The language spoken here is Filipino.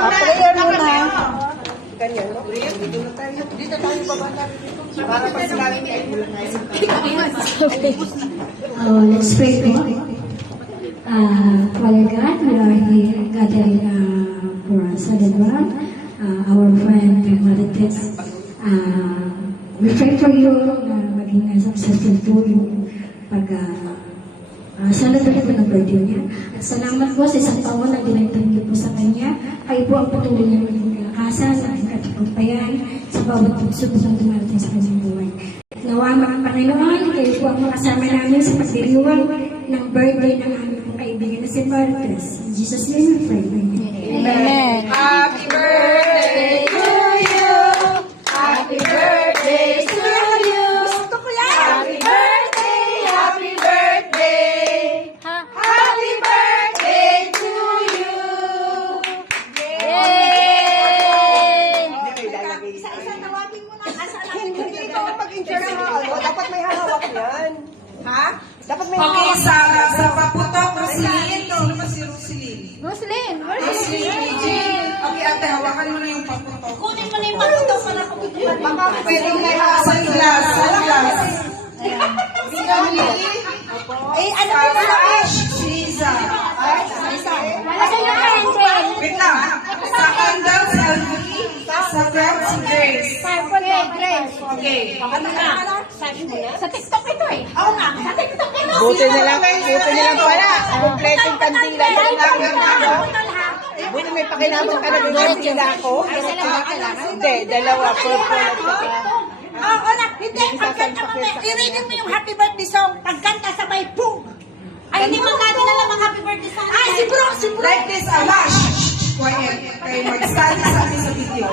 Prayer muna. Ganyan, no? Dito tayo babanda. Para pag sinabi niya, Let's pray po. Father God, we are here gathering for celebration. Our friend Marites. We pray for you na maging successful po yung celebrate po ng birthday niya. At salamat po sa isang taon na dinagdag niyo po sa kanya. Kayo po ang patuloy niya maging kalakasan, ang katipampayan sa bawat pagsubok ng dumarating sa kanyang buhay. Nawa mga Panginoon, kayo po ang makasama namin sa pagdiriwang ng birthday ng aming kaibigan na si Marites. In Jesus' name we pray. Amen. Happy birthday to you. Happy birthday to you. Gusto ko yan. Happy birthday. Happy birthday. Happy birthday to you. Yay! Isa-isa tawagin mo na. Hindi ikaw ang mag-enjoy sa mga dapat may hawak yan. Ha? Dapat may hawak. Okay, sa paputok, Roselyn. Ano ba si Roselyn? Roselyn, Okay, ate, hawakan mo na yung paputok. kunin mo na yung paputok para kukutukan. Baka pwedeng may hawak. Sa glass, sa glass. Eh, ano ba na lang? Shiza. Malagay na candle. Wait lang. Sa candle, si Alvin. Sa friend, si Grace. Grace. Okay. Ano na? Sa TikTok ito eh. Oo nga, sa TikTok ito. Buti na lang pala. Kompletong kandila na lang. Buti may pakinabang ka na kandila ako. Hindi, dalawa. Purple at saka. Oo na, hindi. Pagkanta mo, i-reading mo yung happy birthday song. Pagkanta sabay, boom! Ay, hindi mo natin alam ang happy birthday song. Ay, si Bro. Like this, Amash. Quiet. Kayo mag-study sa amin sa video.